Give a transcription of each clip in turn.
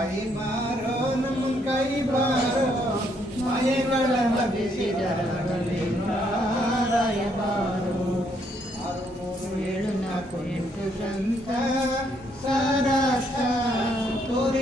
Ahí va.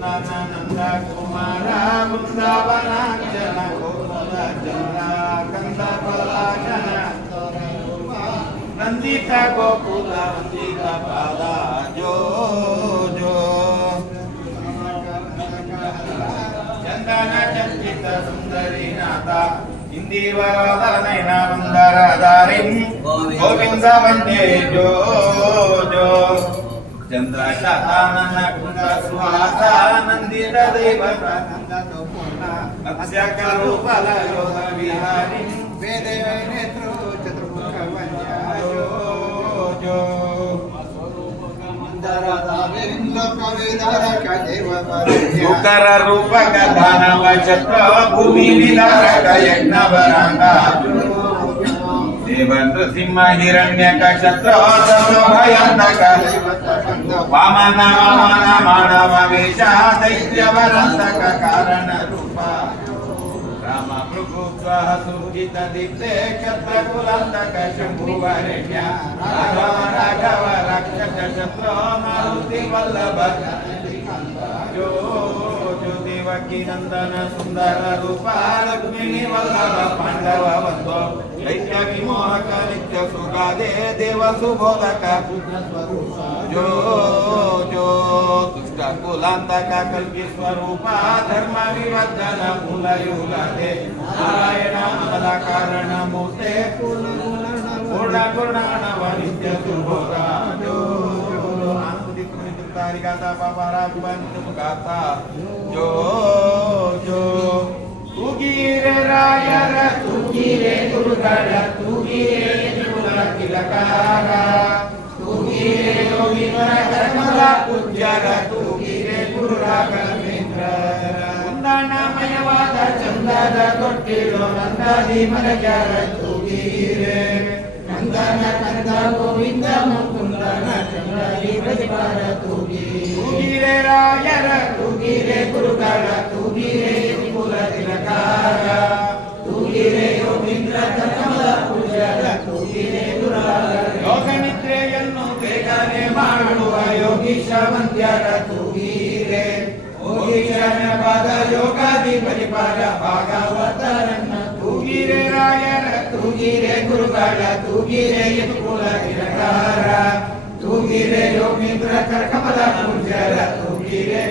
నందనంద కుమార బృందావనాంజన గోకుల చంద్ర కంద పలాచన నందిత గోకుల నందిత ಗೋವಿಂದ ವಂದೇ ಜೋ ಜೋ ಚಂದ್ರ ಶಾತಾನನ ಕುಂದ ಸುಹಾಸ ನಂದಿತ ದೇವತ ಮತ್ಸ್ಯ ಕರೂಪಲ ಯೋಗ ವಿಹಾರಿ ವೇದ ನೇತ್ರೋ ಚತುರ್ಮುಖ ಜೋ ಜೋ ಸುಕರ ರೂಪಕ ದಾನವ ಚಕ್ರ ಭೂಮಿ ವಿದಾರಕ ಯಜ್ಞ ವರಾಂಗ ದೇವ ನೃಸಿಂಹ ಹಿರಣ್ಯ ಕಕ್ಷತ್ರ ಭಯಾಂತಕ వామన వామన మానవ వేష దైత్యవరంతక కారణ రూప రామ మృగుప్త సుజిత దిప్తే క్షత్రకులంతక శంభువరణ్య రాఘవ రాఘవ రక్షక శత్రో మారుతి వల్లభ నందన సుందర రూప రుక్మిణి వల్లభ పాండవ వందో దైత్య విమోహక నిత్య సుగాదే దేవ సుబోధక. స్వరూప जो जो, दुष्ट कुलांता का कल्पी स्वरूप धर्म विवर्धन मूल युगते नारायण अमला कारण मोते कुल पूर्णा पूर्णा नवनित्य सुभोगा। जो गाता पापारा बंद गाता। जो जो तुगीरे रायर। तुगीरे दुर्गा तुगीरे दुर्गा किलकारा ಗುರುರಾಗ ತೂಗಿರೆ ಗುರುರಾಗ ಕುಂದಾಣಮಯವಾದ ಚಂದದ ತೊಟ್ಟಿಲು ನಂದಾದಿ ಮರಗ್ಯಾರ ತೂಗಿರೆ ನಂದನ ಕಂದ ಗೋವಿಂದ ಮುಕುಂದನ ಚಂದ್ರಿ ಪ್ರತಿಪಾರ ತೂಗಿ ತೂಗಿರೆ ರಾಯರ, ತೂಗಿರೆ ಗುರುಗ ಯೋಗೀಶ ಮಂದ್ಯರ ತೂಗಿರೆ ಯೋಗೀಶನ ಪಾದ ಯೋಗಾದಿ ಪರಿಪಾಲ ಭಾಗವತರನ್ನ ತೂಗಿರೆ ರಾಯರ ತೂಗಿರೆ ಗುರುಗಳ ತೂಗಿರೆ ಯದುಕುಲ ತಿಲಕಾರ ತೂಗಿರೆ ಯೋಗೀಂದ್ರ ಕರ್ಕಮಲ ಪೂಜ್ಯರ ತೂಗಿರೆ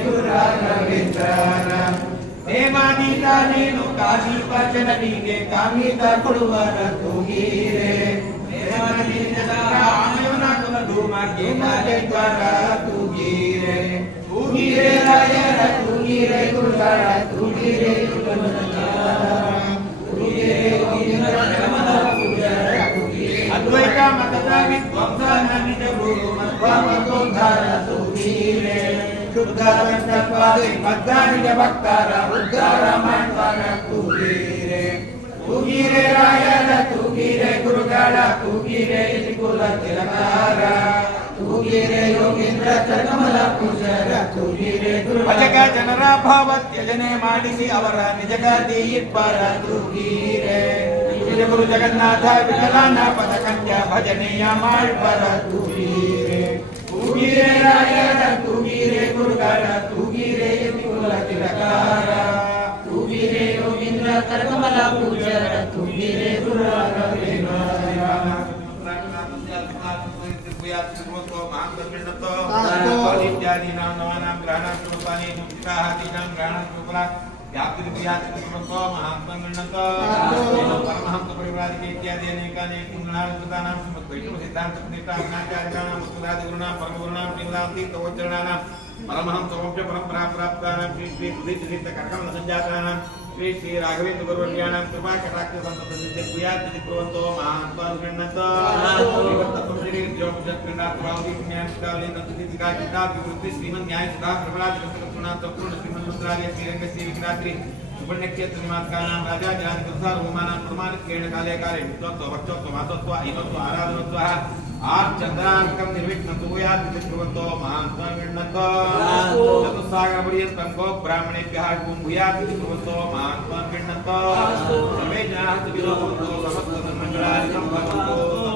ಗುರು ರಾಘವೇಂದ್ರರ ದೇವಾನೀತ ನೀನು ಕಾಶೀಪ ಜನನಿಗೆ ಕಾಮಿತ ಕೊಡುವರ ತೂಗಿರೆ ತೂಗಿರೆ ತೂಗಿರೆ ರಾಯರ ತೂಗಿರೆ ಗುರುಗಳ ತೂಗಿರೆ ಅದ್ವೈತ ಮತದ ವಿದ್ವಂಸನ ನಿಜ ಗುರು ಮಧ್ವಮತೋದ್ಧಾರ ತೂಗಿರೆ ಶುದ್ಧ ಸಂಕಲ್ಪಾದಿ ಬದ್ಧ ನಿಜ ಭಕ್ತರ ಉದ್ಧಾರ ಮಾಡ್ತಾರ ರಾಯರ ತೂಗಿರೆ ಗುರುಗಳ ತೂಗಿರೆ ಕುಲ ತಿಲಕಾರ ತೂಗಿರೆ ಯೋಗೀಂದ್ರ ಕರಕಮಲ ಪೂಜರ ತೂಗಿರೆ ಭಜಕ ಜನರ ಭಾವ ತ್ಯಜನೆ ಮಾಡಿಸಿ ಅವರ ನಿಜಗತಿ ಇಬ್ಬರ ತೂಗಿರೆ ನಿಜ ಗುರು ಜಗನ್ನಾಥ ವಿಠಲನ ಪದ ಕಂಡ್ಯ ಭಜನೆಯ ಮಾಡ್ಬರ ತೂಗಿರೆ ತೂಗಿರೆ ರಾಯರ ತೂಗಿರೆ ಗುರುಗಳ ತೂಗಿರೆ ಕುಲ ತಿಲಕಾರ ತೂಗಿರೆ ಯೋಗೀಂದ್ರ ಕರಕಮಲ ಪೂಜರ ತೂಗಿರೆ इत्यादीनां नवानां ग्रहाणां स्वरूपाणि मुक्ताहादीनां ग्रहाणां स्वरूपा व्याप्तिर्व्याप्तिर्भवतो महात्मं गृह्णतो परमहंसपरिव्राजके इत्यादि अनेकानि गुणानुकृतानां समद्वैतसिद्धान्तप्रतिष्ठानाचार्याणां वस्तुरादिगुरूणां परमगुरूणां श्रीमदान्तीर्थोच्चरणानां परमहंसोऽप्य परम्परा श्री श्री सुधीर्घितकर्कमसञ्जातानां श्री श्री राघवेन्द्र गुरुवर्याणां कृपा कटाक्ष संततसिद्धि कुर्यात् इति कुर्वन्तो महात्मान् गृह्णन्तो श्री ज्योतिषक्रीडात्मावधि ज्ञानकाले तत्त्वदीपिका चित्ताभिवृद्धि श्रीमन्न्याय सुधा प्रबलादिकस्तकर्तॄणां तत्पूर्ण श्रीमन्मन्त्रालय श्रीरङ्गस्य विक्रात्रि सुवर्णक्षेत्रनिमात्कानां राजा जनादिकृतारूमानां प्रमाणिकेण काले काले विद्वत्व वक्तत्व मातत्व ऐनत्व आराधनत्वः आर्चन्द्राङ्कं निर्विघ्नं भूयात् इति कुर्वन्तो महात्मान् गृह्णन्तो चतुस्सागरपर्यन्तं गो ब्राह्मणेभ्यः गुं भूयात् इति कुर्वन्तो महात्मान् गृह्णन्तो सर्वे जनाः सुखिनो भवन्तु समस्तसन्मङ्गलानि भवन्तु